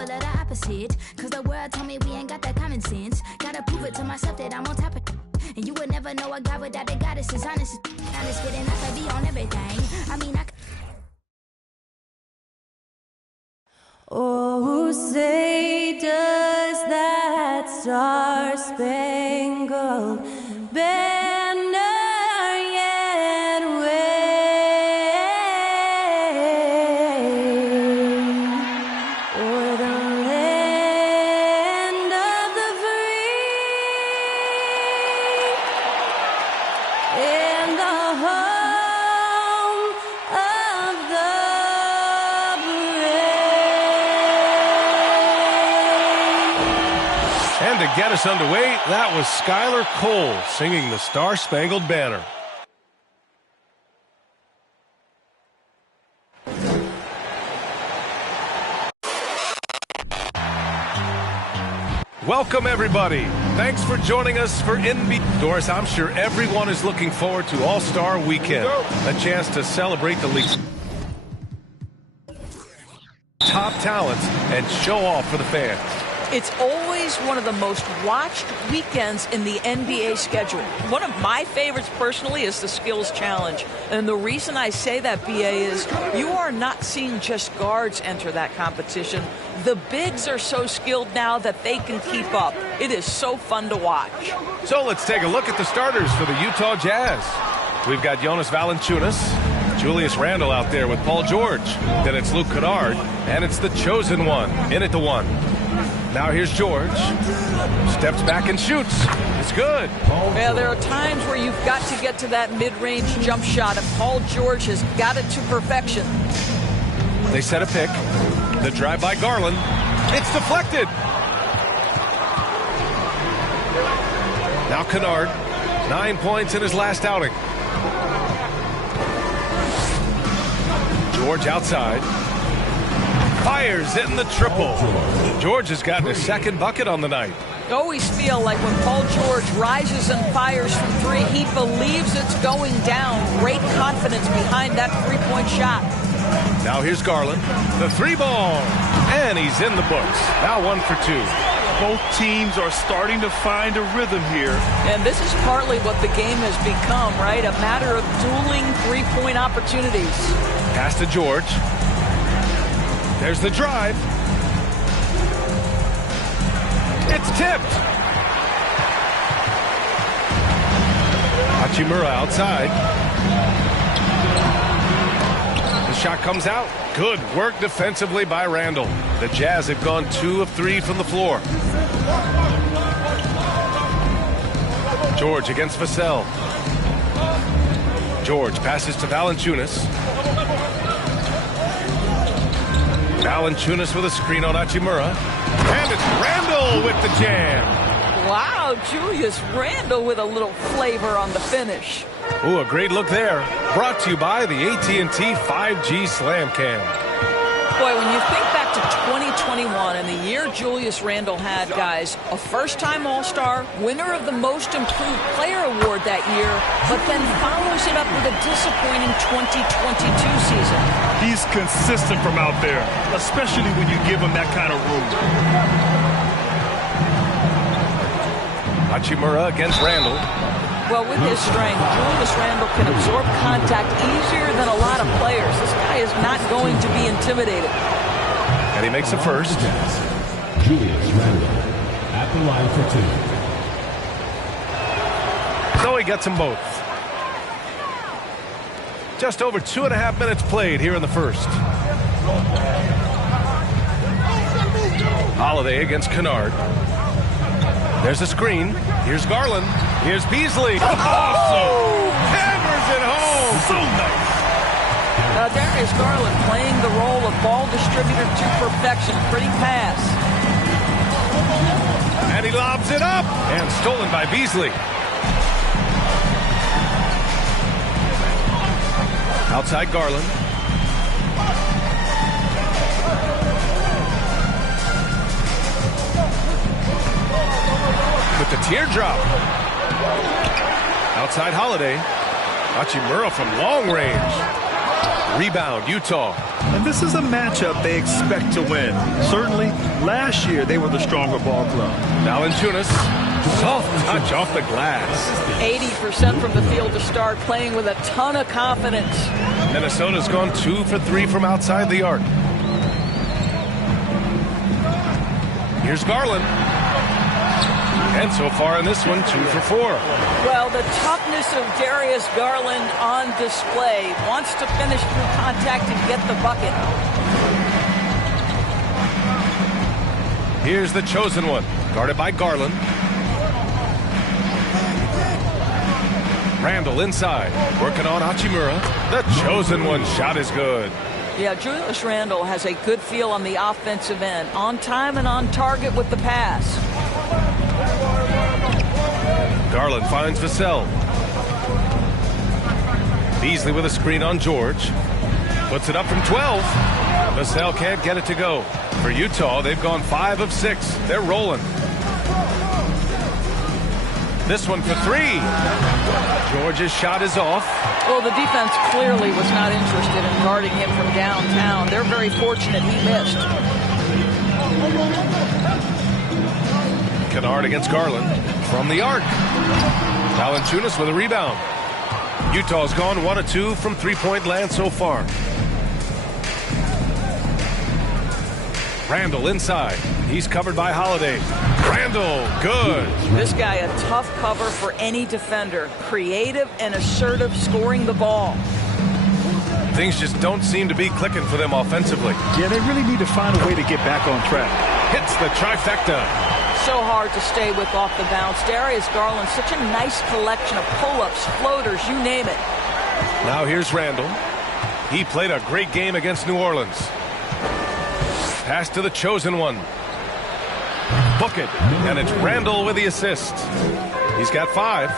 people of the opposite. Cause the world told me we ain't got that common sense. Gotta prove it to myself that I'm on top of it. And you would never know a guy without a goddess is honest. Honest, getting out to be on everything. I mean, Oh, say does that star-spangled banner yet wave o'er the land of the free and the home of the And to get us underway, that was Skylar Cole singing the Star-Spangled Banner. Welcome, everybody. Thanks for joining us for NBA. Doris, I'm sure everyone is looking forward to All-Star Weekend, a chance to celebrate the league's top talents and show off for the fans. It's always one of the most watched weekends in the NBA schedule. One of my favorites personally is the Skills Challenge. And the reason I say that, BA, is you are not seeing just guards enter that competition. The bigs are so skilled now that they can keep up. It is so fun to watch. So let's take a look at the starters for the Utah Jazz. We've got Jonas Valanciunas, Julius Randle out there with Paul George. Then it's Luke Kennard, and it's the chosen one, in at the one. Now here's George. Steps back and shoots. It's good. Yeah, there are times where you've got to get to that mid-range jump shot, and Paul George has got it to perfection. They set a pick. The drive by Garland. It's deflected. Now Kennard. 9 points in his last outing. George outside. Fires in the triple. George has gotten his second bucket on the night. I always feel like when Paul George rises and fires from three, he believes it's going down. Great confidence behind that three-point shot. Now here's Garland. The three ball. And he's in the books. Now 1 for 2. Both teams are starting to find a rhythm here. And this is partly what the game has become, right? A matter of dueling three-point opportunities. Pass to George. There's the drive. It's tipped. Hachimura outside. The shot comes out. Good work defensively by Randle. The Jazz have gone 2 of 3 from the floor. George against Vassell. George passes to Valanciunas. Valanciunas with a screen on Hachimura. And it's Randle with the jam. Wow, Julius Randle with a little flavor on the finish. Ooh, a great look there. Brought to you by the AT&T 5G Slam Cam. Boy, when you think back to 2021 and the year Julius Randle had, guys, a first-time All-Star, winner of the Most Improved Player Award that year, but then follows it up with a disappointing 2022 season. He's consistent from out there, especially when you give him that kind of room. Hachimura against Randle. Well, with his strength, Julius Randle can absorb contact easier than a lot of players. This guy is not going to be intimidated. And he makes the first. Julius Randle at the line for 2. So he gets them both. Just over 2.5 minutes played here in the first. Holiday against Kennard. There's a screen. Here's Garland. Here's Beasley. Awesome! Hammers it home. So nice. Darius Garland playing the role of ball distributor to perfection. Pretty pass. And he lobs it up. And stolen by Beasley. Outside Garland. With the teardrop. Outside Holiday. Hachimura from long range. Rebound, Utah. And this is a matchup they expect to win. Certainly, last year they were the stronger ball club. Valanciunas, soft touch off the glass. 80% from the field to start, playing with a ton of confidence. Minnesota's gone 2 for 3 from outside the arc. Here's Garland. And so far in this one, 2 for 4. Well, the toughness of Darius Garland on display. Wants to finish through contact and get the bucket. Here's the chosen one, guarded by Garland. Randall inside, working on Hachimura. The chosen one shot is good. Yeah, Julius Randle has a good feel on the offensive end. On time and on target with the pass. Garland finds Vassell. Beasley with a screen on George. Puts it up from 12. Vassell can't get it to go. For Utah, they've gone 5 of 6. They're rolling. This one for 3. George's shot is off. Well, the defense clearly was not interested in guarding him from downtown. They're very fortunate he missed. Kennard against Garland from the arc. Valanciunas with a rebound. Utah's gone 1 of 2 from three-point land so far. Randall inside. He's covered by Holiday. Randall, good. This guy a tough cover for any defender. Creative and assertive scoring the ball. Things just don't seem to be clicking for them offensively. Yeah, they really need to find a way to get back on track. Hits the trifecta. So hard to stay with off the bounce. Darius Garland, such a nice collection of pull-ups, floaters, you name it. Now here's Randall. He played a great game against New Orleans. Pass to the chosen one. Book it. And it's Randall with the assist. He's got 5.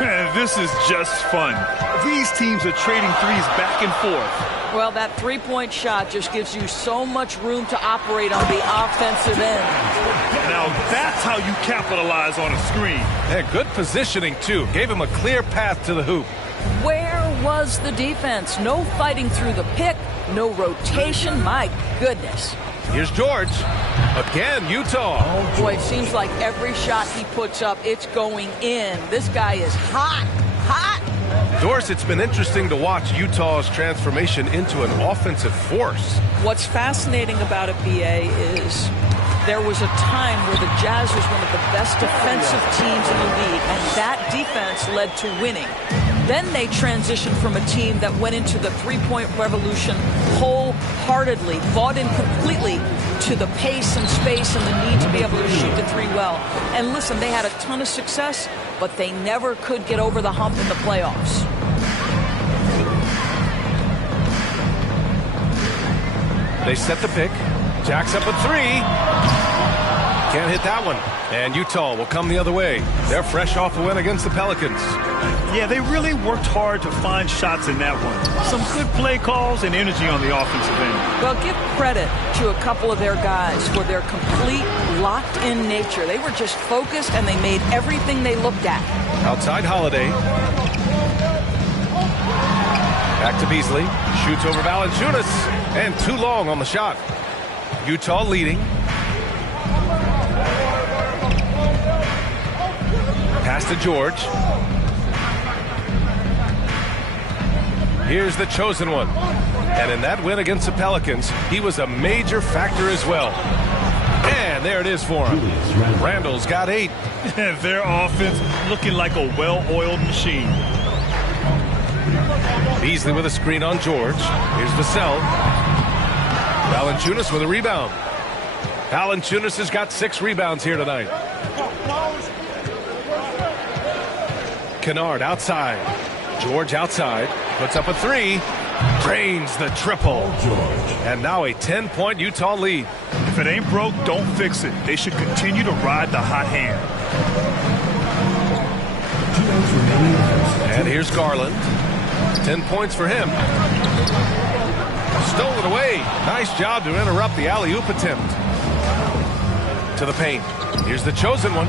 Man, this is just fun. These teams are trading threes back and forth. Well, that three-point shot just gives you so much room to operate on the offensive end. Now that's how you capitalize on a screen. Yeah, good positioning, too. Gave him a clear path to the hoop. Where was the defense? No fighting through the pick, no rotation. My goodness. Here's George. Again, Utah. Boy, it seems like every shot he puts up, it's going in. This guy is hot, hot. Doris, it's been interesting to watch Utah's transformation into an offensive force. What's fascinating about it, BA, is there was a time where the Jazz was one of the best defensive teams in the league, and that defense led to winning. Then they transitioned from a team that went into the three-point revolution wholeheartedly, bought in completely to the pace and space and the need to be able to shoot the three well. And listen, they had a ton of success, but they never could get over the hump in the playoffs. They set the pick. Jacks up a 3. Can't hit that one. And Utah will come the other way. They're fresh off a win against the Pelicans. Yeah, they really worked hard to find shots in that one. Some good play calls and energy on the offensive end. Well, give credit to a couple of their guys for their complete locked-in nature. They were just focused, and they made everything they looked at. Outside Holiday. Back to Beasley. Shoots over Valanciunas. And too long on the shot. Utah leading. Pass to George. Here's the chosen one. And in that win against the Pelicans, he was a major factor as well. And there it is for him. Randall's got 8. Their offense looking like a well-oiled machine. Beasley with a screen on George. Here's Vassell. Valanciunas with a rebound. Valanciunas has got 6 rebounds here tonight. Kennard outside. George outside. Puts up a 3. Drains the triple. And now a 10-point Utah lead. If it ain't broke, don't fix it. They should continue to ride the hot hand. And here's Garland. 10 points for him. Stolen away. Nice job to interrupt the alley-oop attempt. To the paint. Here's the chosen one.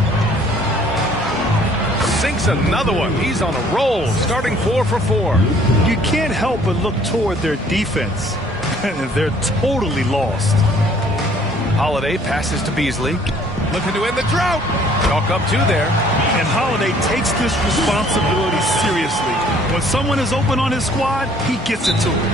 Sinks another one. He's on a roll, starting 4 for 4. You can't help but look toward their defense. and they're totally lost. Holiday passes to Beasley. Looking to end the drought. Chalk up two there. And Holiday takes this responsibility seriously. When someone is open on his squad, he gets it to him.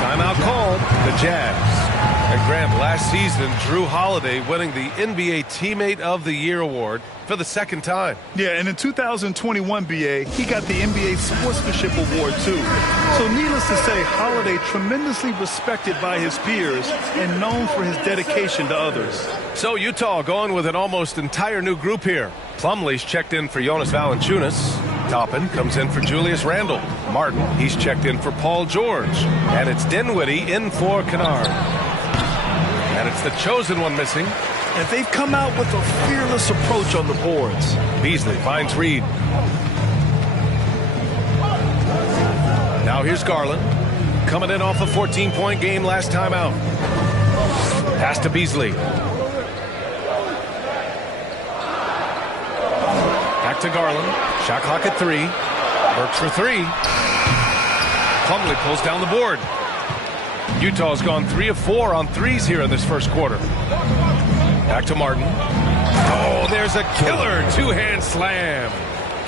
Timeout called, the Jazz. And Grant, last season, Drew Holiday winning the NBA Teammate of the Year award for the second time. Yeah, and in 2021, BA, he got the NBA Sportsmanship Award, too. So needless to say, Holiday tremendously respected by his peers and known for his dedication to others. So Utah going with an almost entire new group here. Plumlee's checked in for Jonas Valanciunas. Toppin comes in for Julius Randle. Martin, he's checked in for Paul George. And it's Dinwiddie in for Kennard. And it's the chosen one missing. And they've come out with a fearless approach on the boards. Beasley finds Reed. Now here's Garland. Coming in off a 14-point game last time out. Pass to Beasley. Back to Garland. Shot clock at 3. Burks for 3. Plumlee pulls down the board. Utah's gone 3 of 4 on threes here in this first quarter. Back to Martin. Oh, there's a killer two-hand slam.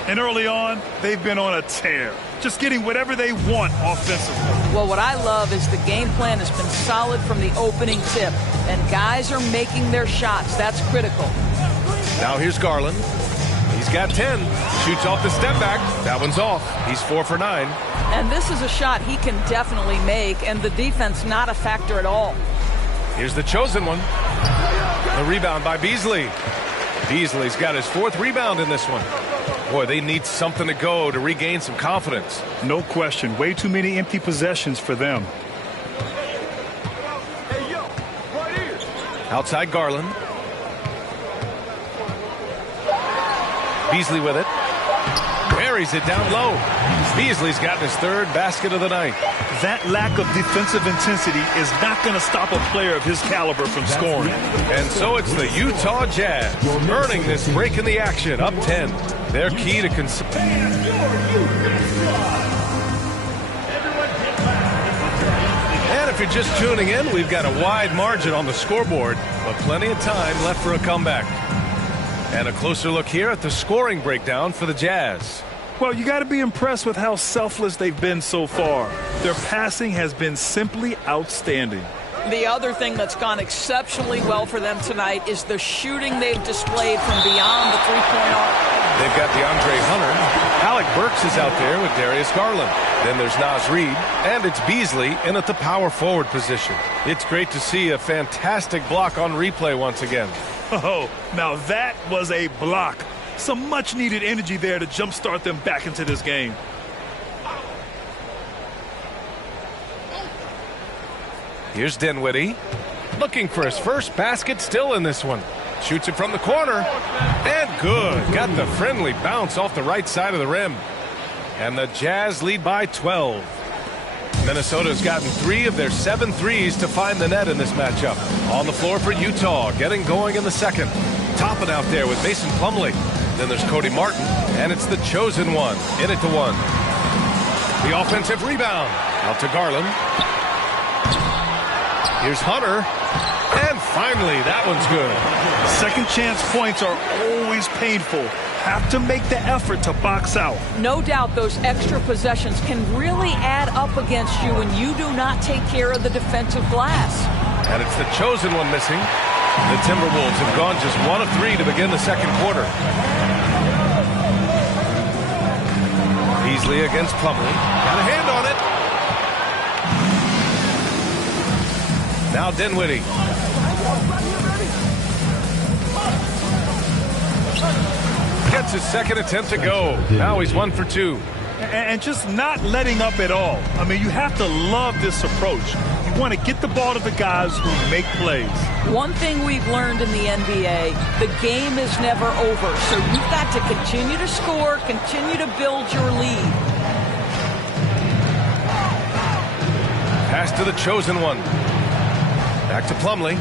And early on, they've been on a tear. Just getting whatever they want offensively. Well, what I love is the game plan has been solid from the opening tip. And guys are making their shots. That's critical. Now here's Garland. He's got 10. Shoots off the step back. That one's off. He's 4 for 9. And this is a shot he can definitely make, and the defense not a factor at all. Here's the chosen one. The rebound by Beasley. Beasley's got his 4th rebound in this one. Boy, they need something to go to regain some confidence. No question. Way too many empty possessions for them. Outside Garland. Beasley with it. Buries it down low. Beasley's gotten his 3rd basket of the night. That lack of defensive intensity is not going to stop a player of his caliber from scoring. And so it's the Utah Jazz earning this break in the action, up 10. Their key to And if you're just tuning in, we've got a wide margin on the scoreboard, but plenty of time left for a comeback. And a closer look here at the scoring breakdown for the Jazz. Well, you got to be impressed with how selfless they've been so far. Their passing has been simply outstanding. The other thing that's gone exceptionally well for them tonight is the shooting they've displayed from beyond the three-point arc. They've got DeAndre Hunter. Alec Burks is out there with Darius Garland. Then there's Naz Reid, and it's Beasley in at the power forward position. It's great to see a fantastic block on replay once again. Oh, now that was a block. Some much-needed energy there to jumpstart them back into this game. Here's Dinwiddie. Looking for his first basket still in this one. Shoots it from the corner. And good. Got the friendly bounce off the right side of the rim. And the Jazz lead by 12. Minnesota's gotten 3 of their 7 threes to find the net in this matchup. On the floor for Utah, getting going in the second. Topping out there with Mason Plumlee. Then there's Cody Martin, and it's the chosen one. In it to 1. The offensive rebound. Out to Garland. Here's Hunter. And finally, that one's good. Second chance points are always painful. Have to make the effort to box out. No doubt those extra possessions can really add up against you when you do not take care of the defensive glass. And it's the chosen one missing. The Timberwolves have gone just 1 of 3 to begin the second quarter. Beasley against Plumlee. Got a hand on it. Now Dinwiddie. Gets his second attempt to go. Now he's 1 for 2. And just not letting up at all. I mean, you have to love this approach. You want to get the ball to the guys who make plays. One thing we've learned in the NBA, the game is never over. So you've got to continue to score, continue to build your lead. Pass to the chosen one. Back to Plumlee.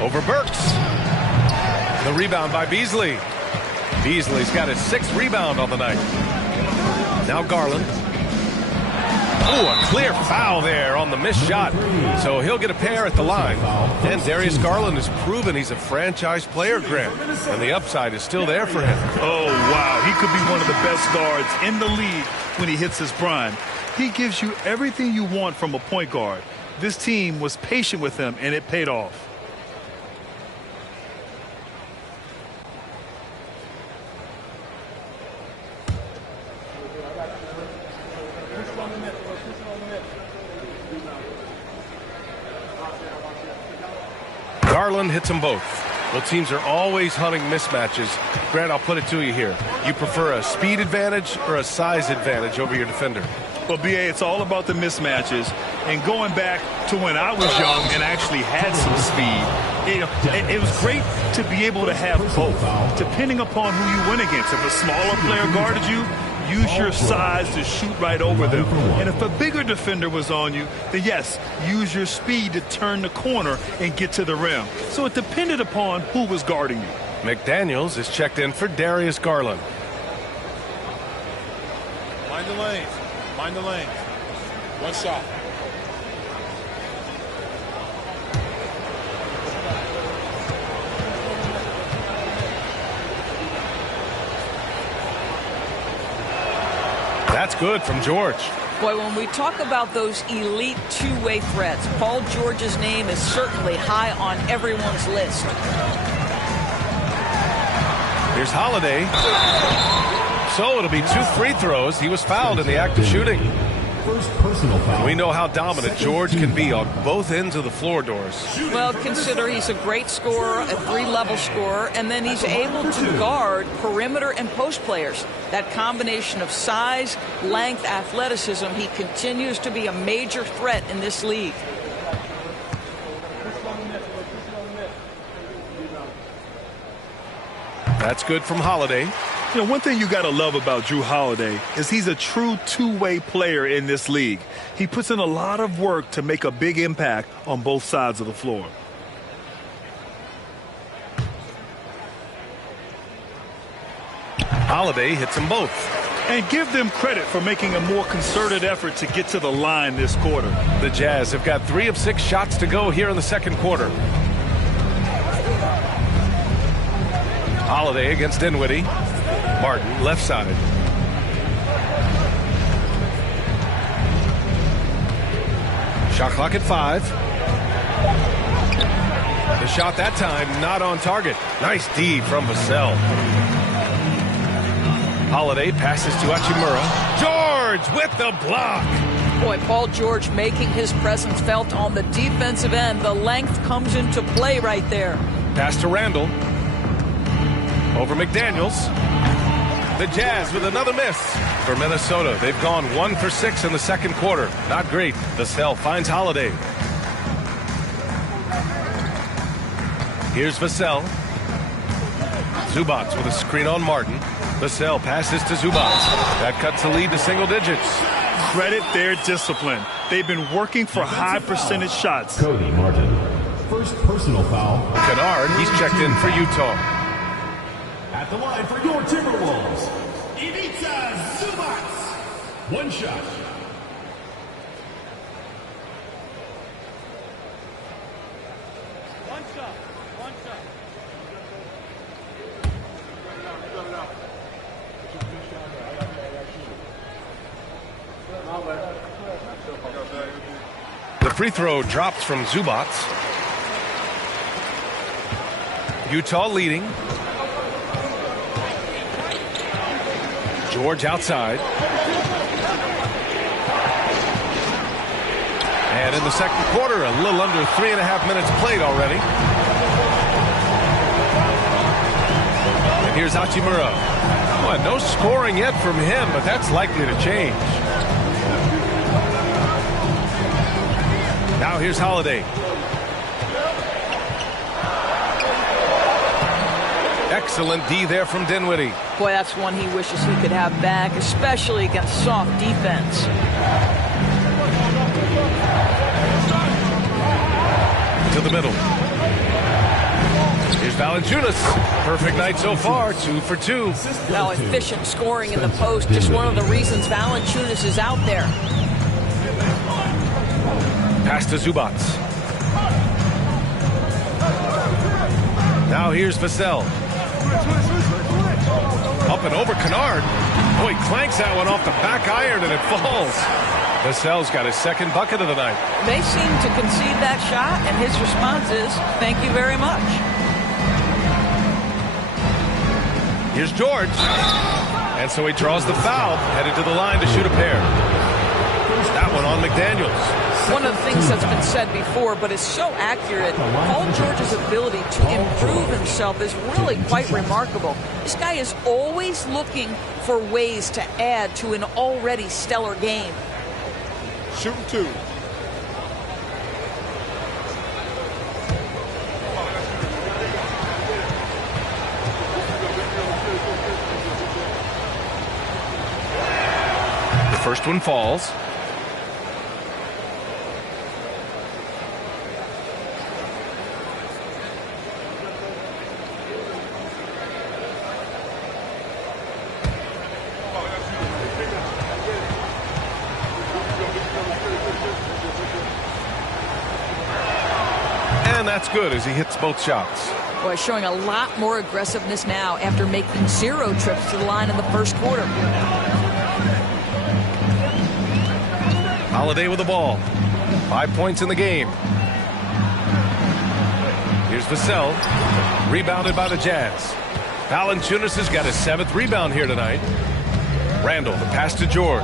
Over Burks. The rebound by Beasley. Beasley's got his 6th rebound on the night. Now Garland. Ooh, a clear foul there on the missed shot. So he'll get a pair at the line. And Darius Garland has proven he's a franchise player, Grant. And the upside is still there for him. Oh, wow. He could be one of the best guards in the league when he hits his prime. He gives you everything you want from a point guard. This team was patient with him, and it paid off. Garland hits them both. Well, teams are always hunting mismatches. Grant, I'll put it to you here. You prefer a speed advantage or a size advantage over your defender? Well, B.A., it's all about the mismatches. And going back to when I was young and actually had some speed, it was great to be able to have both, depending upon who you went against. If a smaller player guarded you, use your size to shoot right over them. And if a bigger defender was on you, then yes, use your speed to turn the corner and get to the rim. So it depended upon who was guarding you. McDaniels is checked in for Darius Garland. Mind the lanes. Mind the lanes. One shot. That's good from George. Boy, when we talk about those elite two-way threats, Paul George's name is certainly high on everyone's list. Here's Holiday. So it'll be 2 free throws. He was fouled in the act of shooting. First personal foul. We know how dominant George can be on both ends of the floor, Doors. Well, consider he's a great scorer, a 3-level scorer, and then he's able to guard perimeter and post players. That combination of size, length, athleticism, he continues to be a major threat in this league. That's good from Holiday. You know, one thing you got to love about Jrue Holiday is he's a true two-way player in this league. He puts in a lot of work to make a big impact on both sides of the floor. Holiday hits them both. And give them credit for making a more concerted effort to get to the line this quarter. The Jazz have got 3 of 6 shots to go here in the second quarter. Holiday against Dinwiddie. Martin, left side. Shot clock at 5. The shot that time not on target. Nice D from Vassell. Holiday passes to Hachimura. George with the block. Boy, Paul George making his presence felt on the defensive end. The length comes into play right there. Pass to Randall. Over McDaniels. The Jazz with another miss. For Minnesota, they've gone 1 for 6 in the second quarter. Not great. Vassell finds Holiday. Here's Vassell. Zubac with a screen on Martin. Vassell passes to Zubac. That cuts the lead to single digits. Credit their discipline. They've been working for high percentage shots. Cody Martin. First personal foul. Kennard, he's checked in for Utah. At the line for your TWolves, Ivica Zubac. One shot. One shot. One shot. The free throw drops from Zubac. Utah leading. George outside. And in the second quarter, a little under 3.5 minutes played already. And here's Hachimura. Well, no scoring yet from him, but that's likely to change. Now here's Holiday. Excellent D there from Dinwiddie. Boy, that's one he wishes he could have back, especially against soft defense. To the middle. Here's Valanciunas. Perfect night so far, 2 for 2. Now efficient scoring in the post, just one of the reasons Valanciunas is out there. Pass to Zubats. Now here's Vassell. Up and over Kennard. Oh, he clanks that one off the back iron and it falls. Vassell's got his second bucket of the night. They seem to concede that shot, and his response is, thank you very much. Here's George. And so he draws the foul, headed to the line to shoot a pair. That one on McDaniels. One of the things that's been said before, but it's so accurate, Paul George's ability to improve himself is really quite remarkable. This guy is always looking for ways to add to an already stellar game. Shooting 2. The first one falls. And that's good as he hits both shots. Boy, showing a lot more aggressiveness now after making 0 trips to the line in the first quarter. Holiday with the ball. 5 points in the game. Here's Vassell. Rebounded by the Jazz. Valanciunas has got his 7th rebound here tonight. Randall, the pass to George.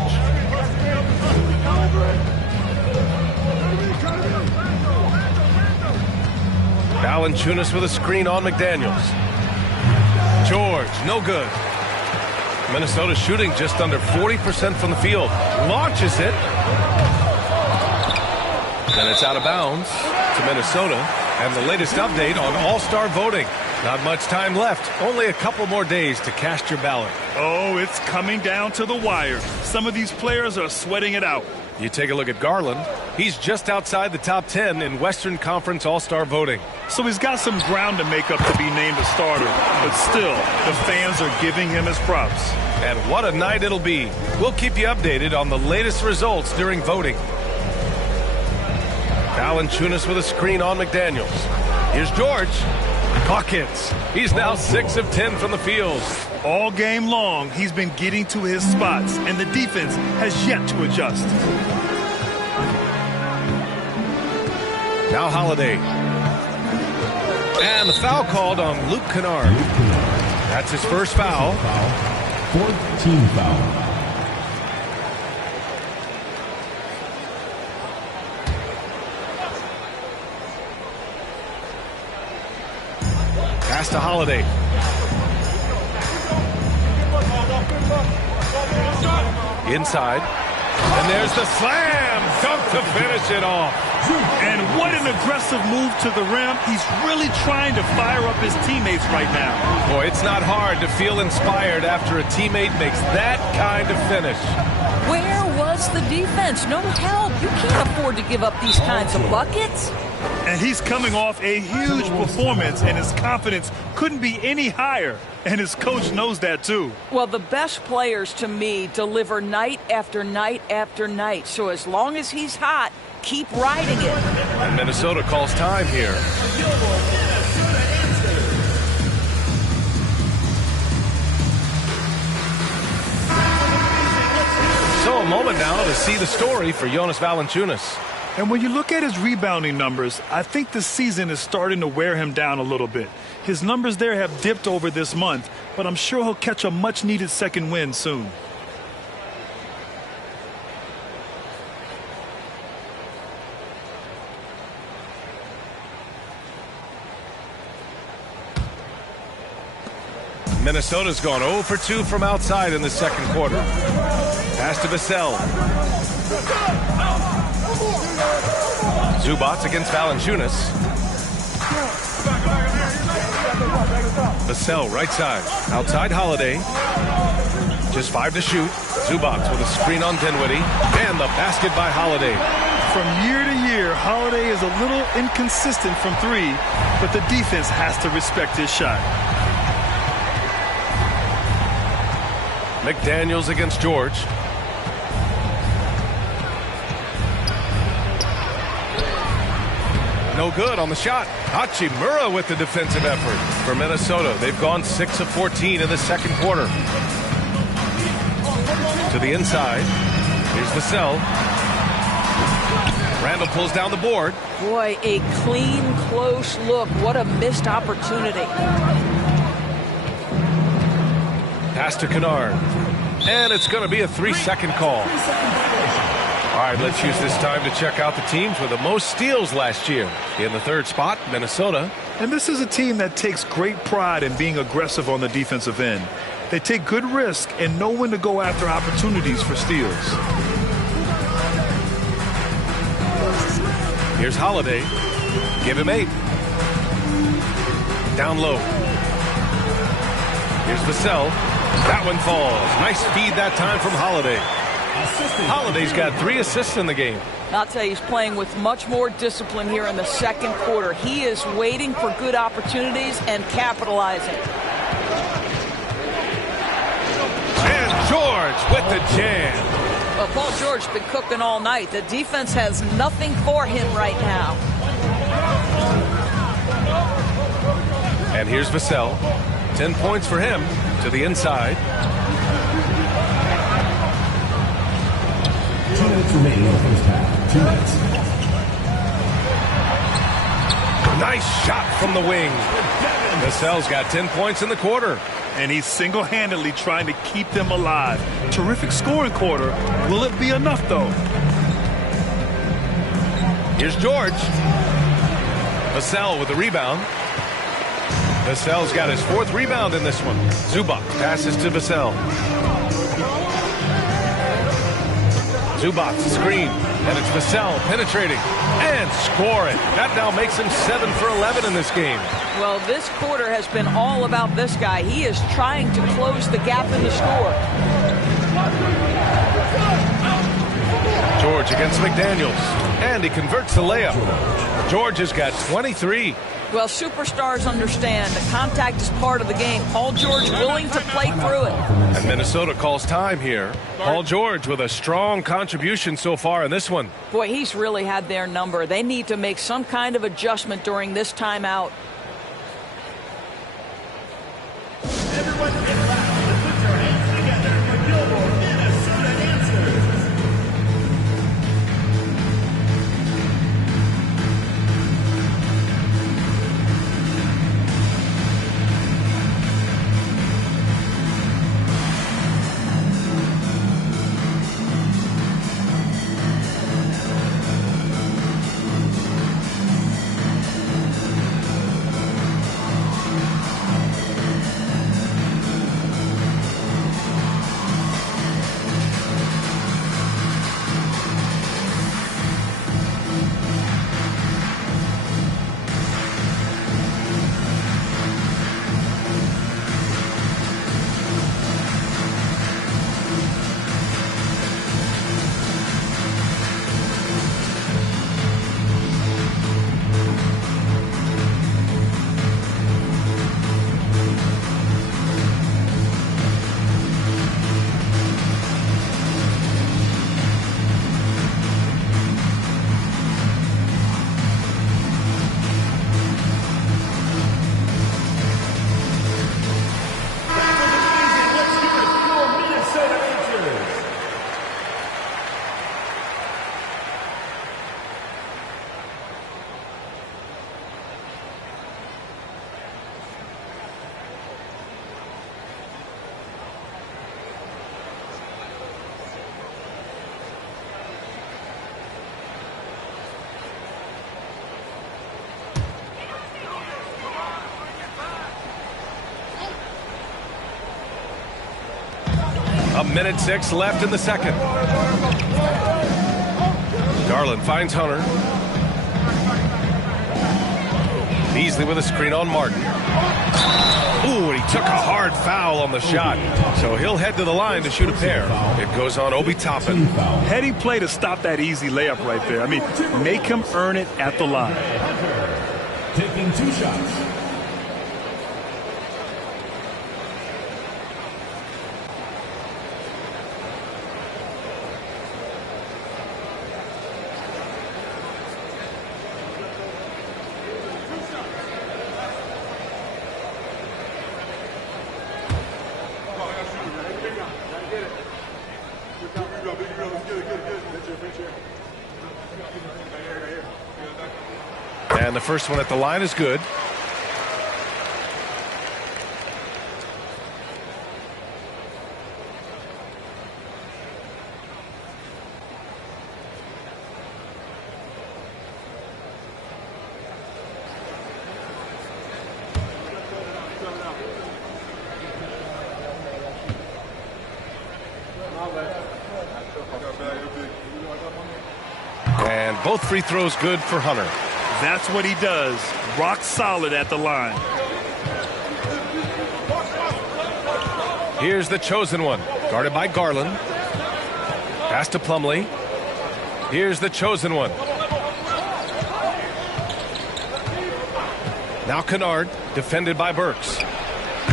Valanciunas with a screen on McDaniels. George, no good. Minnesota shooting just under 40% from the field. Launches it. And it's out of bounds to Minnesota. And the latest update on All-Star voting. Not much time left. Only a couple more days to cast your ballot. Oh, it's coming down to the wire. Some of these players are sweating it out. You take a look at Garland. He's just outside the top 10 in Western Conference All-Star voting. So he's got some ground to make up to be named a starter. But still, the fans are giving him his props. And what a night it'll be. We'll keep you updated on the latest results during voting. Valanciunas with a screen on McDaniels. Here's George. Buckets. He's now 6 of 10 from the field. All game long, he's been getting to his spots, and the defense has yet to adjust. Now Holiday. And the foul called on Luke Kennard. That's his first foul. 14 foul. Pass to Holiday. Inside. And there's the slam dunk to finish it off. And what an aggressive move to the rim. He's really trying to fire up his teammates right now. Boy, it's not hard to feel inspired after a teammate makes that kind of finish. Where was the defense? No help. You can't afford to give up these kinds of buckets. And he's coming off a huge performance, and his confidence couldn't be any higher. And his coach knows that, too. Well, the best players, to me, deliver night after night after night. So as long as he's hot, keep riding it. And Minnesota calls time here. So a moment now to see the story for Jonas Valanciunas. And when you look at his rebounding numbers, I think the season is starting to wear him down a little bit. His numbers there have dipped over this month, but I'm sure he'll catch a much-needed second win soon. Minnesota's gone 0 for 2 from outside in the second quarter. Pass to Vassell. Zubats against Valanciunas. Vassell right side. Outside Holiday. Just 5 to shoot. Zubats with a screen on Dinwiddie. And the basket by Holiday. From year to year, Holiday is a little inconsistent from 3, but the defense has to respect his shot. McDaniels against George. No good on the shot. Hachimura with the defensive effort for Minnesota. They've gone 6 of 14 in the second quarter. To the inside. Here's Vassell. Randall pulls down the board. Boy, a clean, close look. What a missed opportunity. Pass to Kennard. And it's going to be a 3-second call. All right, let's use this time to check out the teams with the most steals last year. In the third spot, Minnesota. And this is a team that takes great pride in being aggressive on the defensive end. They take good risk and know when to go after opportunities for steals. Here's Holiday. Give him 8. Down low. Here's Vassell. That one falls. Nice feed that time from Holiday. Holiday's got 3 assists in the game. I'll tell you, he's playing with much more discipline here in the second quarter. He is waiting for good opportunities and capitalizing. And George with the jam. Well, Paul George's been cooking all night. The defense has nothing for him right now. And here's Vassell. 10 points for him. To the inside. 2 minutes remaining in the first half. 2 minutes. Nice shot from the wing. Vassell's got 10 points in the quarter. And he's single-handedly trying to keep them alive. Terrific scoring quarter. Will it be enough, though? Here's George. Vassell with the rebound. Vassell's got his 4th rebound in this one. Zubac passes to Vassell. Zubac's screen. And it's Vassell penetrating and scoring. That now makes him 7 for 11 in this game. Well, this quarter has been all about this guy. He is trying to close the gap in the score. George against McDaniels. And he converts the layup. George has got 23. Well, superstars understand the contact is part of the game. Paul George willing to play through it. And Minnesota calls time here. Paul George with a strong contribution so far in this one. Boy, he's really had their number. They need to make some kind of adjustment during this timeout. Everyone get loud and put your hands together for Gilmore, Minnesota Answers. A minute 6 left in the second. Garland finds Hunter. Beasley with a screen on Martin. Ooh, and he took a hard foul on the shot. So he'll head to the line to shoot a pair. It goes on Obi Toppin. Heady play to stop that easy layup right there. I mean, make him earn it at the line. Taking 2 shots. And the first one at the line is good. And both free throws good for Hunter. That's what he does. Rock solid at the line. Here's the chosen one, guarded by Garland. Pass to Plumlee. Here's the chosen one. Now Kennard, defended by Burks.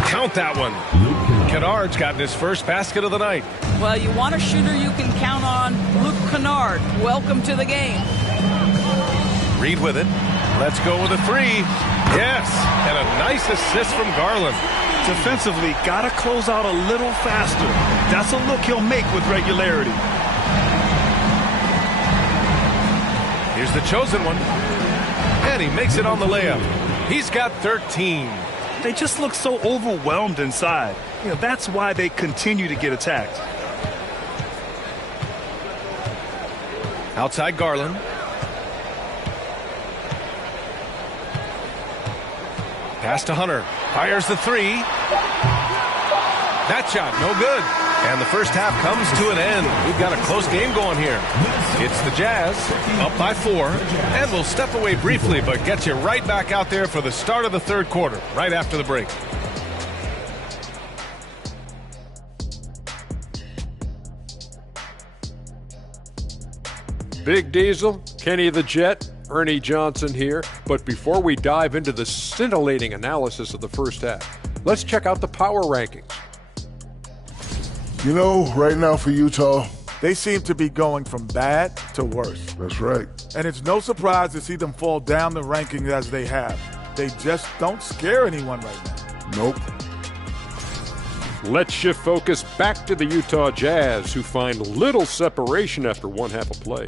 Count that one. Kennard's gotten his first basket of the night. Well, you want a shooter you can count on. Luke Kennard, welcome to the game. Reed with it. Let's go with a three. Yes, and a nice assist from Garland. Defensively, got to close out a little faster. That's a look he'll make with regularity. Here's the chosen one. And he makes it on the layup. He's got 13. They just look so overwhelmed inside. You know, that's why they continue to get attacked. Outside Garland. Pass to Hunter. Fires the three. That shot, no good. And the first half comes to an end. We've got a close game going here. It's the Jazz, up by 4. And we'll step away briefly, but get you right back out there for the start of the third quarter, right after the break. Big Diesel, Kenny the Jet, Ernie Johnson here. But before we dive into the scintillating analysis of the first half, let's check out the power rankings. You know, right now for Utah, they seem to be going from bad to worse. That's right. And it's no surprise to see them fall down the rankings as they have. They just don't scare anyone right now. Nope. Let's shift focus back to the Utah Jazz, who find little separation after one half of play.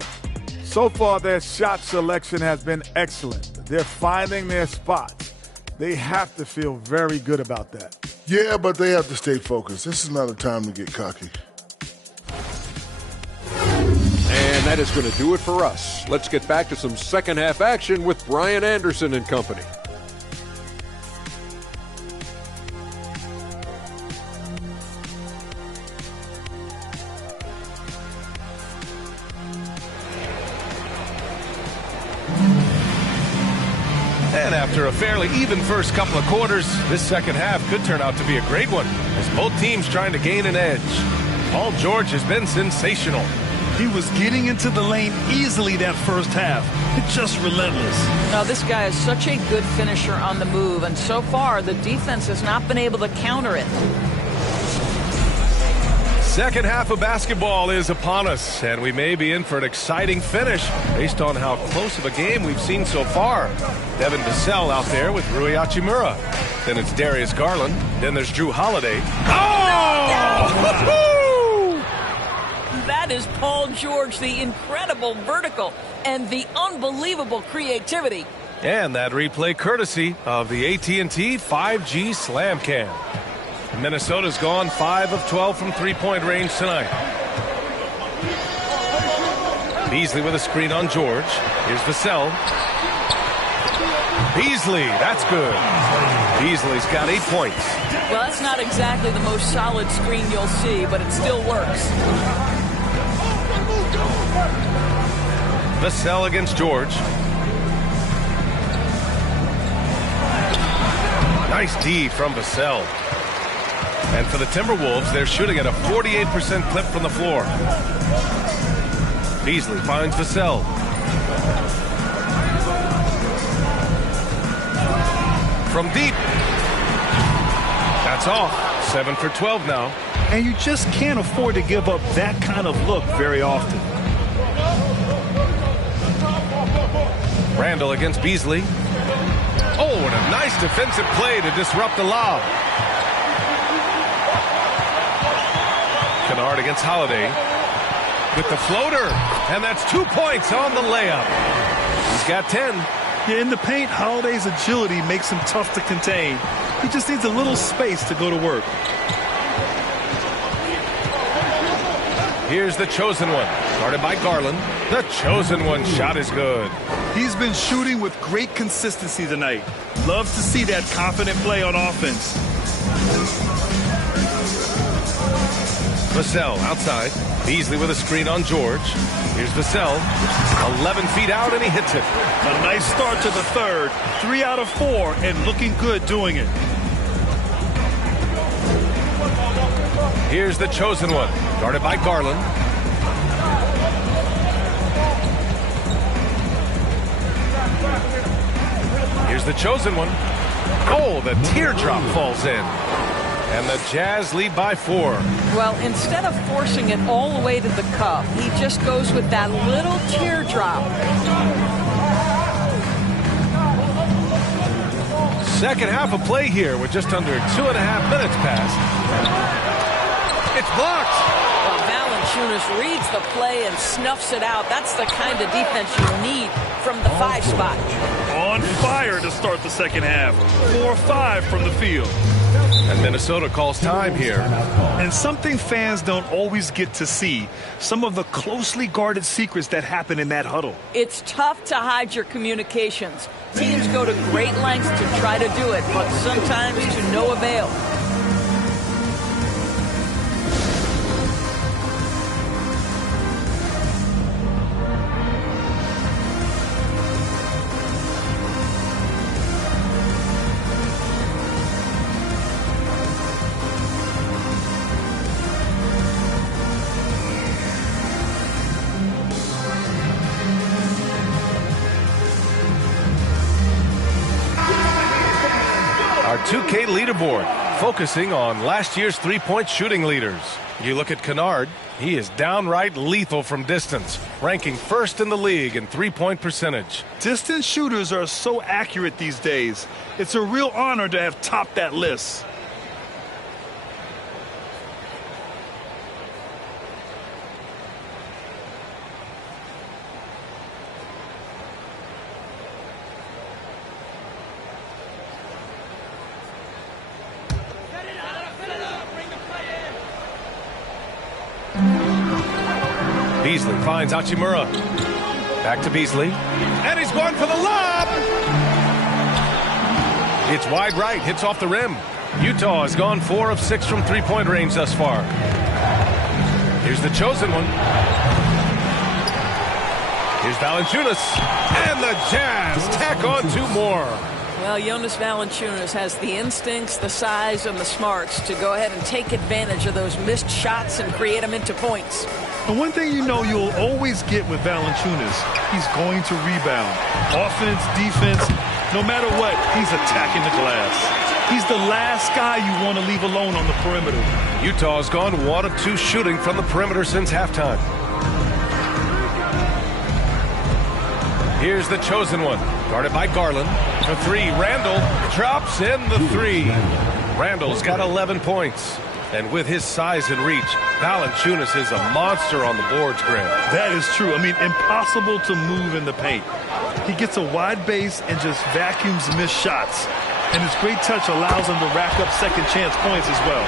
So far, their shot selection has been excellent. They're finding their spots. They have to feel very good about that. Yeah, but they have to stay focused. This is not a time to get cocky. And that is going to do it for us. Let's get back to some second half action with Brian Anderson and company. And after a fairly even first couple of quarters, this second half could turn out to be a great one, as both teams trying to gain an edge. Paul George has been sensational. He was getting into the lane easily that first half. Just relentless. Now, this guy is such a good finisher on the move, and so far the defense has not been able to counter it. Second half of basketball is upon us, and we may be in for an exciting finish based on how close of a game we've seen so far. Devin Vassell out there with Rui Hachimura. Then it's Darius Garland. Then there's Drew Holiday. Oh! That is Paul George, the incredible vertical and the unbelievable creativity. And that replay courtesy of the AT&T 5G Slam Cam. Minnesota's gone 5 of 12 from three-point range tonight. Beasley with a screen on George. Here's Vassell. Beasley, that's good. Beasley's got 8 points. Well, that's not exactly the most solid screen you'll see, but it still works. Vassell against George. Nice D from Vassell. And for the Timberwolves, they're shooting at a 48% clip from the floor. Beasley finds Vassell. From deep. That's off. 7 for 12 now. And you just can't afford to give up that kind of look very often. Randall against Beasley. Oh, and a nice defensive play to disrupt the lob. Kennard against Holiday. with the floater. And that's 2 points on the layup. He's got 10. Yeah, in the paint, Holiday's agility makes him tough to contain. He just needs a little space to go to work. Here's the chosen one, guarded by Garland. The chosen one shot is good. He's been shooting with great consistency tonight. Loves to see that confident play on offense. Vassell outside. Beasley with a screen on George. Here's Vassell. 11 feet out, and he hits it. A nice start to the third. 3 out of 4, and looking good doing it. Here's the chosen one, guarded by Garland. Here's the chosen one. Oh, the teardrop falls in. And the Jazz lead by 4. Well, instead of forcing it all the way to the cup, he just goes with that little teardrop. Second half of play here with just under 2.5 minutes passed. It's blocked. Well, Valanciunas reads the play and snuffs it out. That's the kind of defense you need from the 5 spot. On fire to start the second half. 4-5 from the field. And Minnesota calls time here. And something fans don't always get to see, some of the closely guarded secrets that happen in that huddle. It's tough to hide your communications. Teams go to great lengths to try to do it, but sometimes to no avail. Our 2K leaderboard, focusing on last year's three-point shooting leaders. You look at Kennard, he is downright lethal from distance, ranking first in the league in three-point percentage. Distance shooters are so accurate these days. It's a real honor to have topped that list. Beasley finds Hachimura. Back to Beasley. And he's going for the lob! It's wide right, hits off the rim. Utah has gone 4 of 6 from three-point range thus far. Here's the chosen one. Here's Valanciunas. And the Jazz tack on 2 more. Well, Jonas Valanciunas has the instincts, the size, and the smarts to go ahead and take advantage of those missed shots and create them into points. And one thing you know you'll always get with Valanciunas, he's going to rebound. Offense, defense, no matter what, he's attacking the glass. He's the last guy you want to leave alone on the perimeter. Utah's gone 1 of 2 shooting from the perimeter since halftime. Here's the chosen one, guarded by Garland. For 3, Randall drops in the 3. Randall's got 11 points. And with his size and reach, Valanciunas is a monster on the boards, Grant. That is true. I mean, impossible to move in the paint. He gets a wide base and just vacuums missed shots. And his great touch allows him to rack up second chance points as well.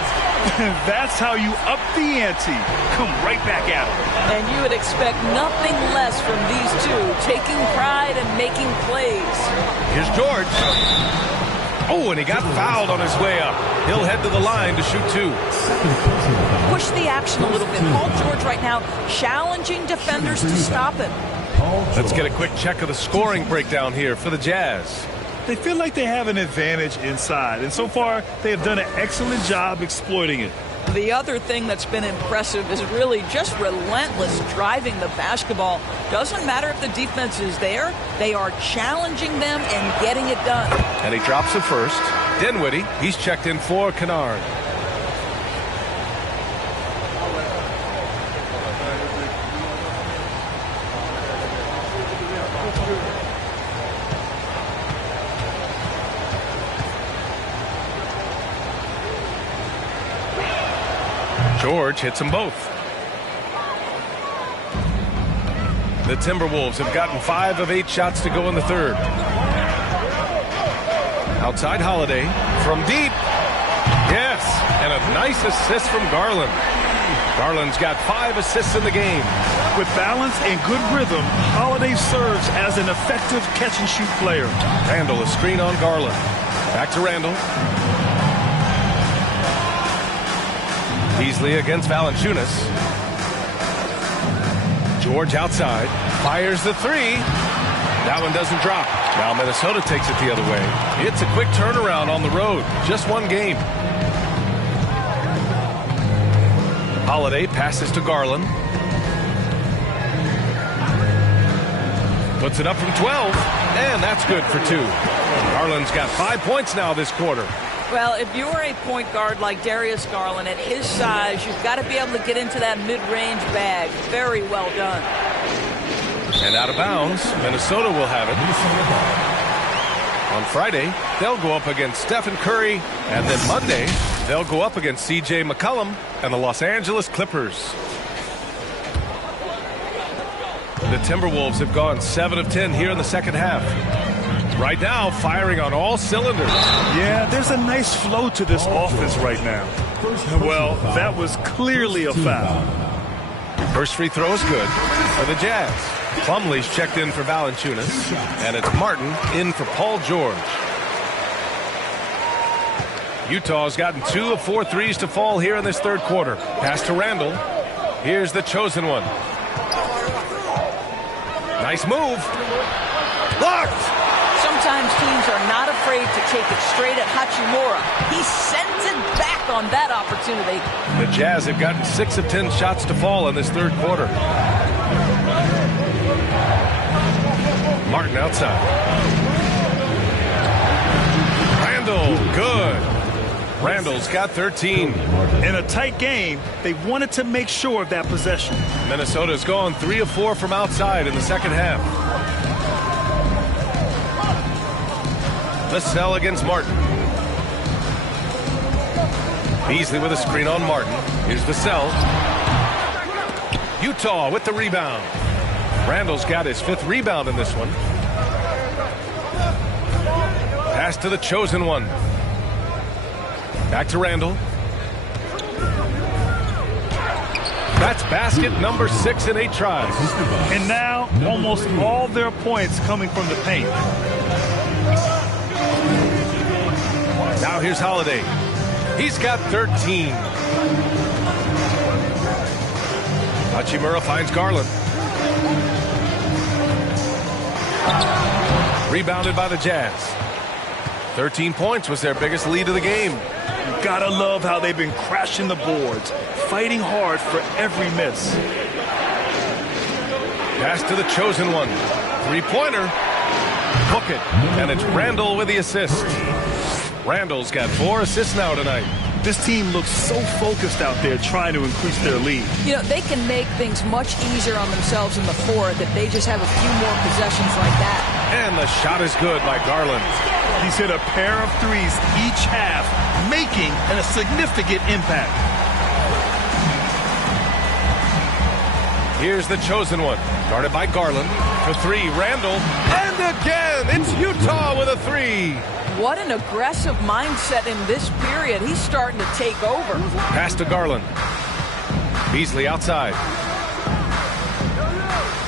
That's how you up the ante. Come right back at him. And you would expect nothing less from these two, taking pride and making plays. Here's George. Oh, and he got fouled on his way up. He'll head to the line to shoot 2. Push the action a little bit. Paul George right now challenging defenders to stop him. Let's get a quick check of the scoring breakdown here for the Jazz. They feel like they have an advantage inside, and so far they have done an excellent job exploiting it. The other thing that's been impressive is really just relentless driving the basketball. Doesn't matter if the defense is there, they are challenging them and getting it done. And he drops it first. Dinwiddie, he's checked in for Kennard. George hits them both. The Timberwolves have gotten 5 of 8 shots to go in the third. Outside Holiday from deep. Yes, and a nice assist from Garland. Garland's got 5 assists in the game. With balance and good rhythm, Holiday serves as an effective catch-and-shoot player. Randall, a screen on Garland. Back to Randall. Beasley against Valanciunas. George outside. Fires the three. That one doesn't drop. Now Minnesota takes it the other way. It's a quick turnaround on the road. Just one game. Holiday passes to Garland. Puts it up from 12, and that's good for 2. Garland's got 5 points now this quarter. Well, if you're a point guard like Darius Garland, at his size, you've got to be able to get into that mid-range bag. Very well done. And out of bounds, Minnesota will have it. On Friday, they'll go up against Stephen Curry, and then Monday, they'll go up against C.J. McCollum and the Los Angeles Clippers. The Timberwolves have gone 7 of 10 here in the second half. Right now, firing on all cylinders. Yeah, there's a nice flow to this offense right now. Well, that was clearly a foul. First free throw is good for the Jazz. Plumlee's checked in for Valanciunas, and it's Martin in for Paul George. Utah's gotten 2 of 4 threes to fall here in this third quarter. Pass to Randall. Here's the chosen one. Nice move. Blocked. Sometimes teams are not afraid to take it straight at Hachimura. He sends it back on that opportunity. The Jazz have gotten 6 of 10 shots to fall in this third quarter. Martin outside. Randall, good. Randall's got 13. In a tight game, they wanted to make sure of that possession. Minnesota's gone 3 of 4 from outside in the second half. Vassell against Martin. Beasley with a screen on Martin. Here's Vassell. Utah with the rebound. Randall's got his 5th rebound in this one. Pass to the chosen one. Back to Randall. That's basket number 6 in 8 tries. And now, almost all their points coming from the paint. Now here's Holiday. He's got 13. Hachimura finds Garland. Rebounded by the Jazz. 13 points was their biggest lead of the game. You gotta love how they've been crashing the boards, fighting hard for every miss. Pass to the chosen one. 3-pointer. Hook it. And it's Randall with the assist. Randall's got 4 assists now tonight. This team looks so focused out there trying to increase their lead. You know, they can make things much easier on themselves in the fourth if they just have a few more possessions like that. And the shot is good by Garland. He's hit a pair of threes each half, making a significant impact. Here's the chosen one. Guarded by Garland. For 3, Randall. And again, it's Utah with a 3. What an aggressive mindset in this period. He's starting to take over. Pass to Garland. Beasley outside.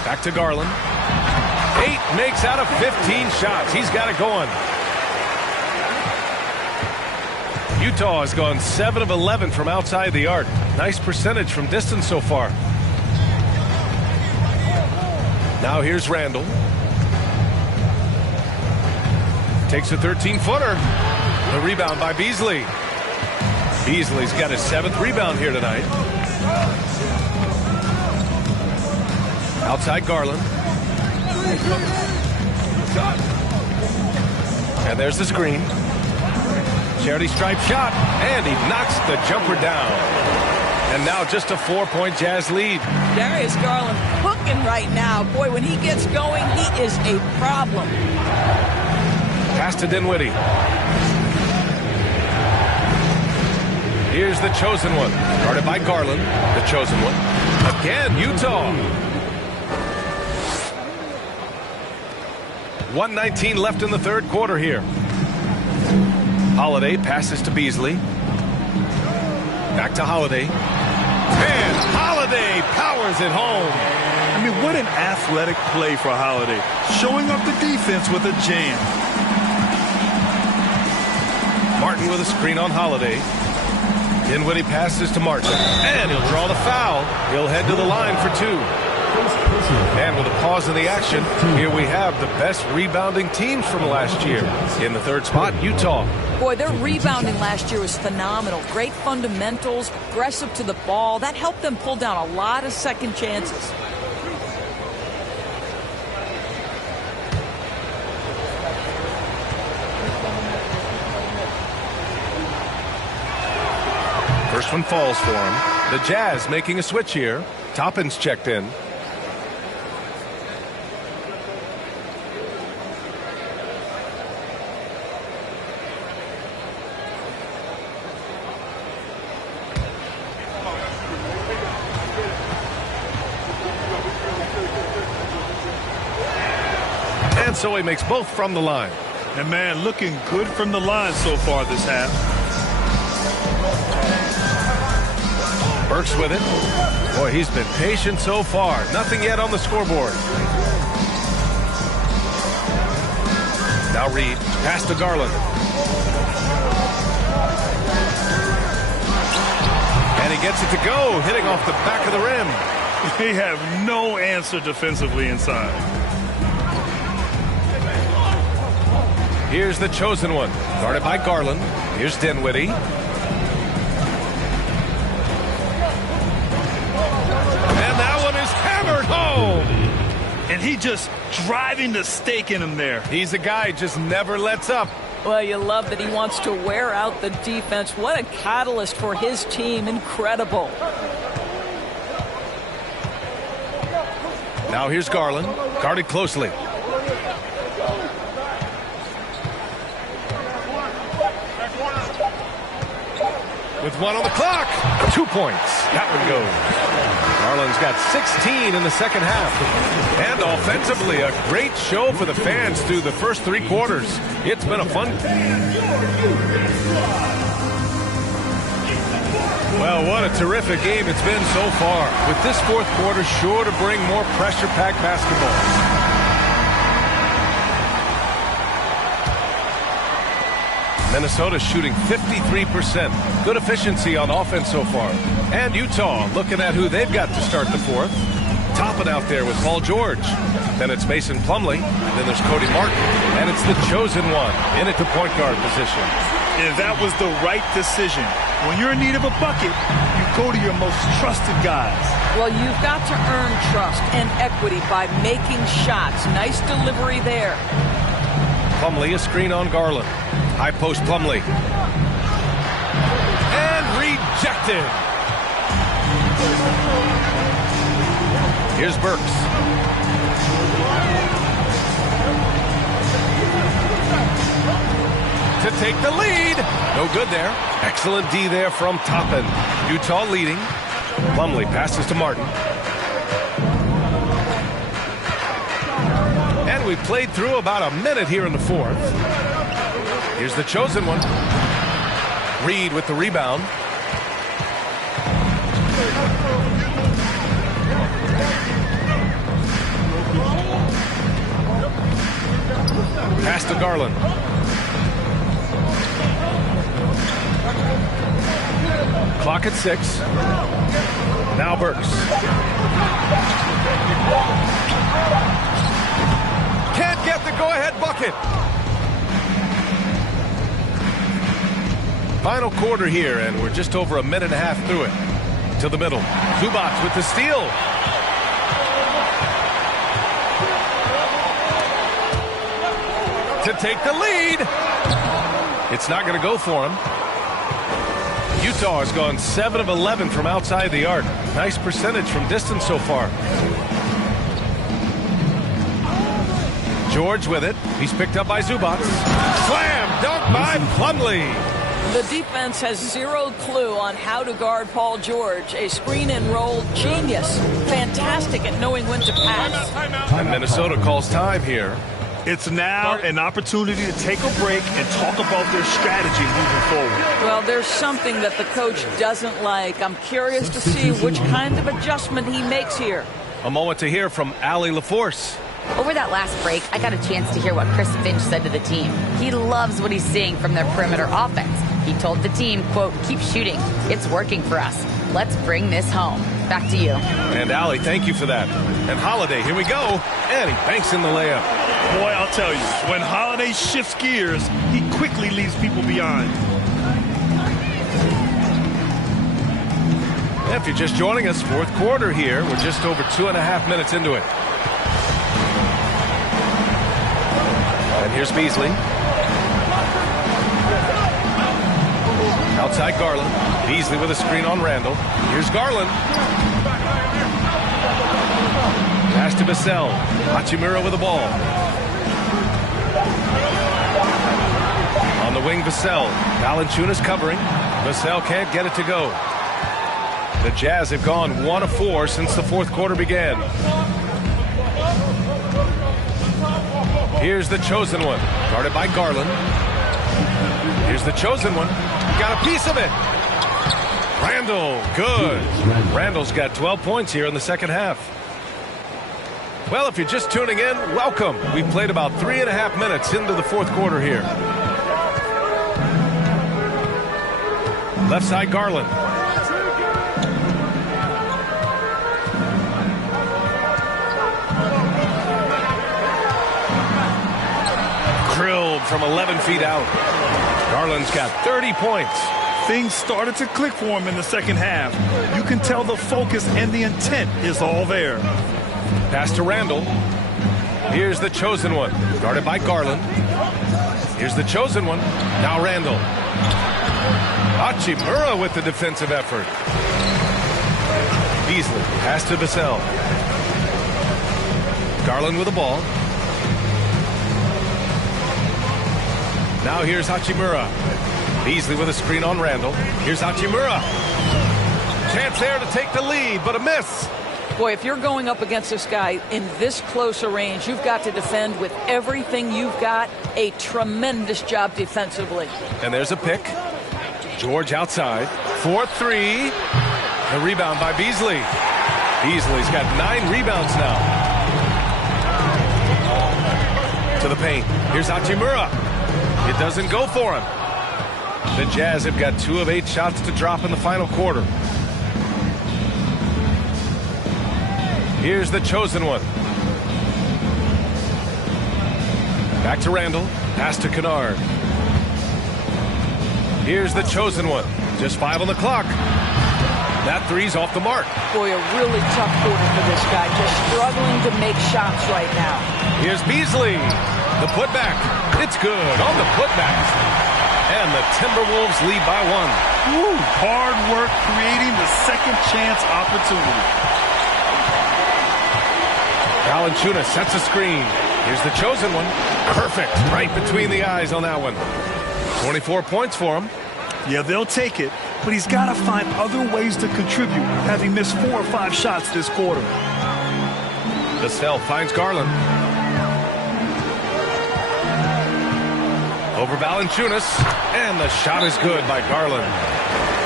Back to Garland. 8 makes out of 15 shots. He's got it going. Utah has gone 7 of 11 from outside the arc. Nice percentage from distance so far. Now here's Randall. Takes a 13-footer. The rebound by Beasley. Beasley's got his 7th rebound here tonight. Outside Garland. And there's the screen. Charity stripe shot. And he knocks the jumper down. And now just a 4-point Jazz lead. Darius Garland hooking right now. Boy, when he gets going, he is a problem. Pass to Dinwiddie. Here's the chosen one. Guarded by Garland. The chosen one. Again, Utah. 1:19 left in the third quarter here. Holiday passes to Beasley. Back to Holiday. And Holiday powers it home. I mean, what an athletic play for Holiday. Showing up the defense with a jam. Martin with a screen on Holiday. Dinwiddie passes to Martin. And he'll draw the foul. He'll head to the line for two. And with a pause in the action, here we have the best rebounding teams from last year. In the third spot, Utah. Boy, their rebounding last year was phenomenal. Great fundamentals, aggressive to the ball. That helped them pull down a lot of second chances. First one falls for him. The Jazz making a switch here. Toppin's checked in. And so he makes both from the line. And man, looking good from the line so far this half. Burks with it. Boy, he's been patient so far. Nothing yet on the scoreboard. Now Reed. Pass to Garland. And he gets it to go, hitting off the back of the rim. They have no answer defensively inside. Here's the chosen one. Guarded by Garland. Here's Dinwiddie. And that one is hammered home. And he just driving the stake in him there. He's a guy just never lets up. Well, you love that he wants to wear out the defense. What a catalyst for his team. Incredible. Now here's Garland. Guarded closely. With one on the clock. 2 points. That one goes. Garland's got 16 in the second half. And offensively, a great show for the fans through the first three quarters. It's been a fun. Well, what a terrific game it's been so far. With this fourth quarter sure to bring more pressure-packed basketball. Minnesota shooting 53%. Good efficiency on offense so far. And Utah looking at who they've got to start the fourth. Topping out there with Paul George. Then it's Mason Plumlee. Then there's Cody Martin. And it's the chosen one in at the point guard position. And that was the right decision. When you're in need of a bucket, you go to your most trusted guys. Well, you've got to earn trust and equity by making shots. Nice delivery there. Plumlee, a screen on Garland. High post Plumlee. And rejected. Here's Burks. To take the lead. No good there. Excellent D there from Toppin. Utah leading. Plumlee passes to Martin. And we've played through about a minute here in the fourth. Here's the chosen one. Reed with the rebound. Pass to Garland. Clock at 6. Now Burks. Can't get the go-ahead bucket. Final quarter here, and we're just over a minute and a half through it. To the middle. Zubac with the steal. To take the lead. It's not going to go for him. Utah has gone 7 of 11 from outside the arc. Nice percentage from distance so far. George with it. He's picked up by Zubac. Slam dunk by Plumlee. The defense has zero clue on how to guard Paul George. A screen and roll genius. Fantastic at knowing when to pass. And Minnesota calls time here. It's now an opportunity to take a break and talk about their strategy moving forward. Well, there's something that the coach doesn't like. I'm curious to see which kind of adjustment he makes here. A moment to hear from Allie LaForce. Over that last break, I got a chance to hear what Chris Finch said to the team. He loves what he's seeing from their perimeter offense. He told the team, quote, keep shooting. It's working for us. Let's bring this home. Back to you. And Allie, thank you for that. And Holiday, here we go. And he banks in the layup. Boy, I'll tell you, when Holiday shifts gears, he quickly leaves people behind. If you're just joining us, fourth quarter here. We're just over 2.5 minutes into it. And here's Beasley. Outside Garland. Beasley with a screen on Randall. Here's Garland. Pass to Vassell. Hachimura with the ball. On the wing, Vassell. Valanciunas covering. Vassell can't get it to go. The Jazz have gone 1 of 4 since the fourth quarter began. Here's the chosen one, guarded by Garland. Here's the chosen one. Got a piece of it. Randall, good. Randall's got 12 points here in the second half. Well, if you're just tuning in, welcome. We played about 3.5 minutes into the fourth quarter here. Left side, Garland. Drilled from 11 feet out. Garland's got 30 points. Things started to click for him in the second half. You can tell the focus and the intent is all there. Pass to Randall. Here's the chosen one, guarded by Garland. Here's the chosen one. Now Randall. Hachimura with the defensive effort. Beasley, pass to Vassell. Garland with the ball. Now here's Hachimura. Beasley with a screen on Randall. Here's Hachimura. Chance there to take the lead, but a miss. Boy, if you're going up against this guy in this close a range, you've got to defend with everything you've got. A tremendous job defensively. And there's a pick. George outside. 4-3. The rebound by Beasley. Beasley's got 9 rebounds now. To the paint. Here's Hachimura. It doesn't go for him. The Jazz have got 2 of 8 shots to drop in the final quarter. Here's the chosen one. Back to Randall. Pass to Kennard. Here's the chosen one. Just 5 on the clock. That three's off the mark. Boy, a really tough quarter for this guy. Just struggling to make shots right now. Here's Beasley. The putback. It's good on the putback. And the Timberwolves lead by 1. Woo, hard work creating the second chance opportunity. Valanciunas sets a screen. Here's the chosen one. Perfect. Right between the eyes on that one. 24 points for him. Yeah, they'll take it, but he's got to find other ways to contribute, having missed 4 or 5 shots this quarter. Vassell finds Garland. Over Valanciunas, and the shot is good by Garland.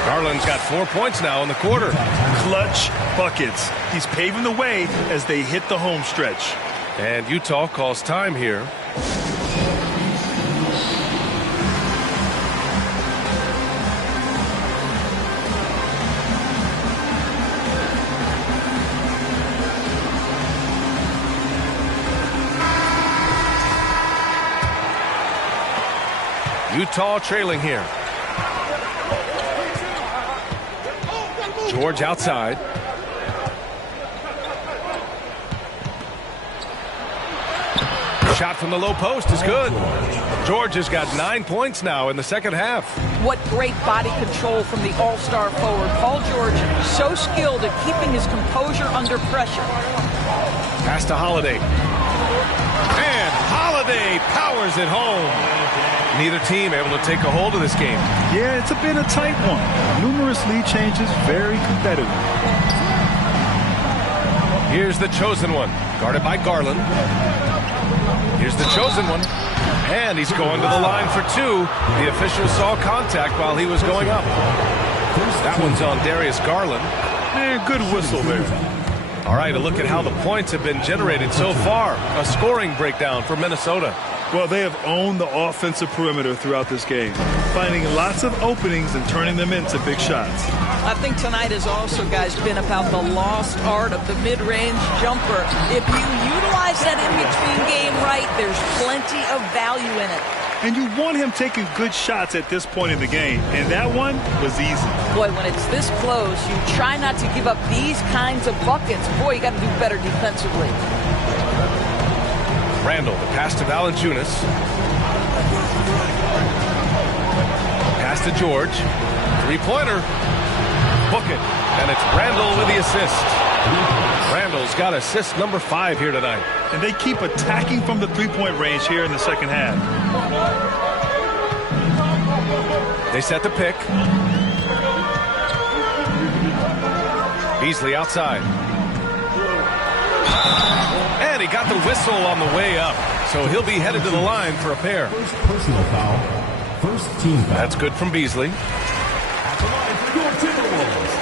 Garland's got 4 points now in the quarter. Clutch buckets. He's paving the way as they hit the home stretch. And Utah calls time here. Utah trailing here. George outside. Shot from the low post is good. George has got 9 points now in the second half. What great body control from the all-star forward. Paul George, so skilled at keeping his composure under pressure. Pass to Holiday. And Holiday powers it home. Neither team able to take a hold of this game. Yeah, it's been a tight one. Numerous lead changes, very competitive. Here's the chosen one, guarded by Garland. Here's the chosen one. And he's going to the line for two. The official saw contact while he was going up. That one's on Darius Garland. Man, good whistle there. All right, a look at how the points have been generated so far. A scoring breakdown for Minnesota. Well, they have owned the offensive perimeter throughout this game, finding lots of openings and turning them into big shots. I think tonight has also, guys, been about the lost art of the mid-range jumper. If you utilize that in-between game right, there's plenty of value in it. And you want him taking good shots at this point in the game, and that one was easy. Boy, when it's this close, you try not to give up these kinds of buckets. Boy, you got to do better defensively. Randall, the pass to Valanciunas. Pass to George. Three-pointer. Book it. And it's Randall with the assist. Randall's got assist number 5 here tonight. And they keep attacking from the three-point range here in the second half. They set the pick. Beasley outside. And he got the whistle on the way up. So he'll be headed to the line for a pair. First personal foul. First team foul. That's good from Beasley. At the line for your Timberwolves,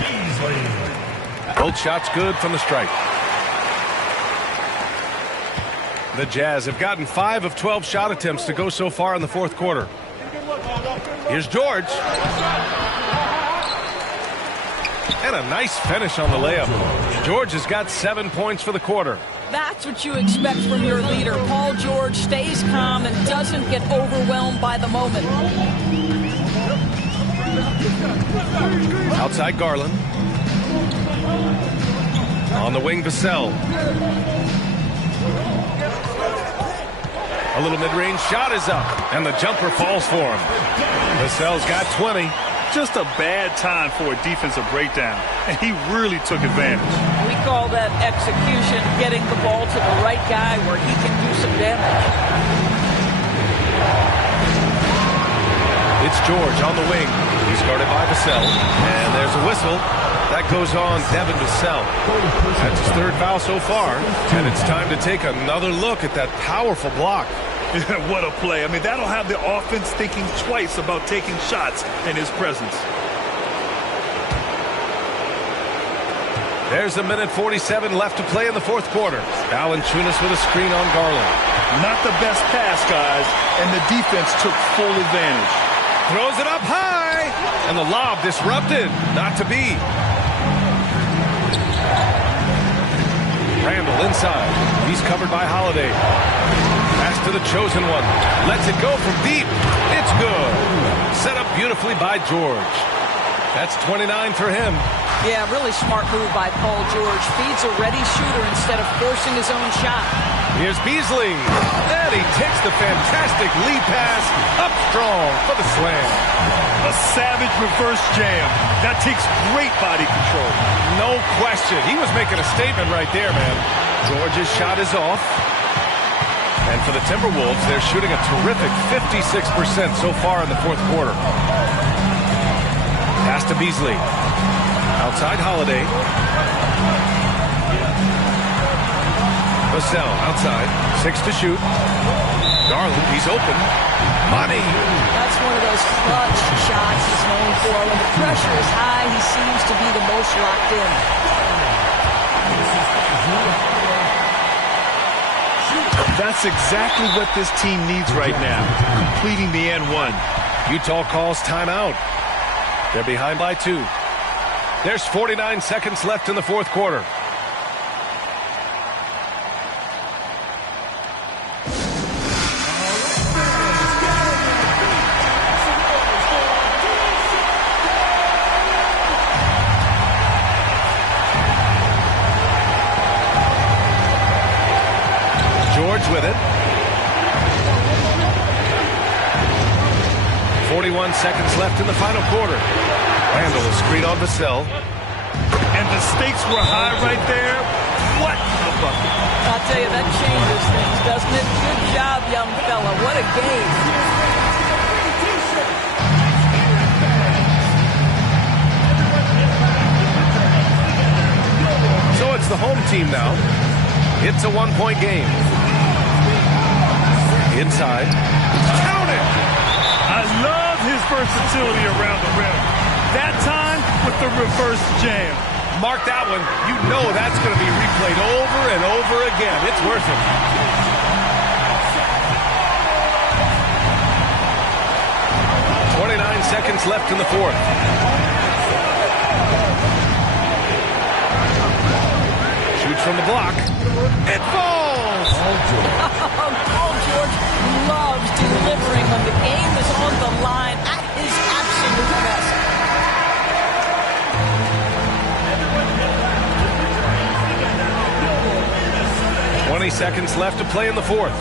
Beasley. Both shots good from the stripe. The Jazz have gotten 5 of 12 shot attempts to go so far in the fourth quarter. Here's George. And a nice finish on the layup. George has got 7 points for the quarter. That's what you expect from your leader. Paul George stays calm and doesn't get overwhelmed by the moment. Outside Garland. On the wing, Vassell. A little mid-range shot is up, and the jumper falls for him. Vassell's got 20. Just a bad time for a defensive breakdown, and he really took advantage. We call that execution, getting the ball to the right guy where he can do some damage. It's George on the wing. He's guarded by Vassell, and there's a whistle. That goes on Devin Vassell. That's his 3rd foul so far, and it's time to take another look at that powerful block. What a play. I mean, that'll have the offense thinking twice about taking shots in his presence. There's a minute 47 left to play in the fourth quarter. Valanciunas with a screen on Garland. Not the best pass, guys, and the defense took full advantage. Throws it up high, and the lob disrupted. Not to be. Randall inside. He's covered by Holiday. Pass to the chosen one. Lets it go from deep. It's good. Set up beautifully by George. That's 29 for him. Yeah, really smart move by Paul George. Feeds a ready shooter instead of forcing his own shot. Here's Beasley. And he takes the fantastic lead pass up strong for the slam. A savage reverse jam. That takes great body control. No question. He was making a statement right there, man. George's shot is off. And for the Timberwolves, they're shooting a terrific 56% so far in the fourth quarter. Pass to Beasley. Outside Holiday. Vassell outside. 6 to shoot. Garland, he's open. Money. That's one of those clutch shots he's known for. When the pressure is high, he seems to be the most locked in. That's exactly what this team needs right now, completing the N1. Utah calls timeout. They're behind by 2. There's 49 seconds left in the fourth quarter. With it. 41 seconds left in the final quarter. Randall is screen on Vassell. And the stakes were high right there. What a bucket. I'll tell you, that changes things, doesn't it? Good job, young fella. What a game. So it's the home team now. It's a 1-point game. inside. Count it! I love his versatility around the rim. That time with the reverse jam. Mark that one. You know that's going to be replayed over and over again. It's worth it. Seconds left in the fourth. Shoots from the block. It falls! Paul George loves delivering when the game is on the line at his absolute best. Seconds left to play in the fourth.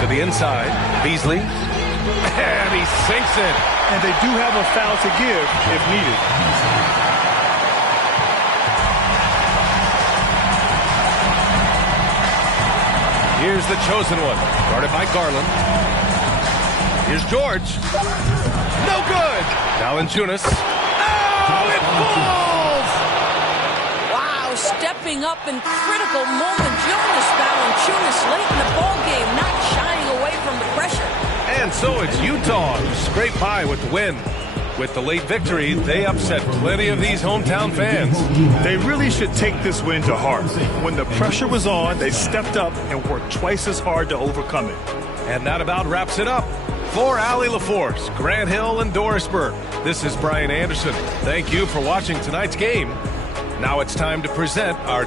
To the inside, Beasley. And he sinks it. And they do have a foul to give if needed. Here's the chosen one, guarded by Garland. Here's George. No good. Valanciunas. Oh, it falls! Wow, stepping up in critical moment. Jonas Valanciunas late in the ballgame, not shying away from the pressure. And so it's Utah who scrape by with the win. With the late victory, they upset plenty of these hometown fans. They really should take this win to heart. When the pressure was on, they stepped up and worked twice as hard to overcome it. And that about wraps it up. For Allie LaForce, Grant Hill, and Dorisburg, this is Brian Anderson. Thank you for watching tonight's game. Now it's time to present our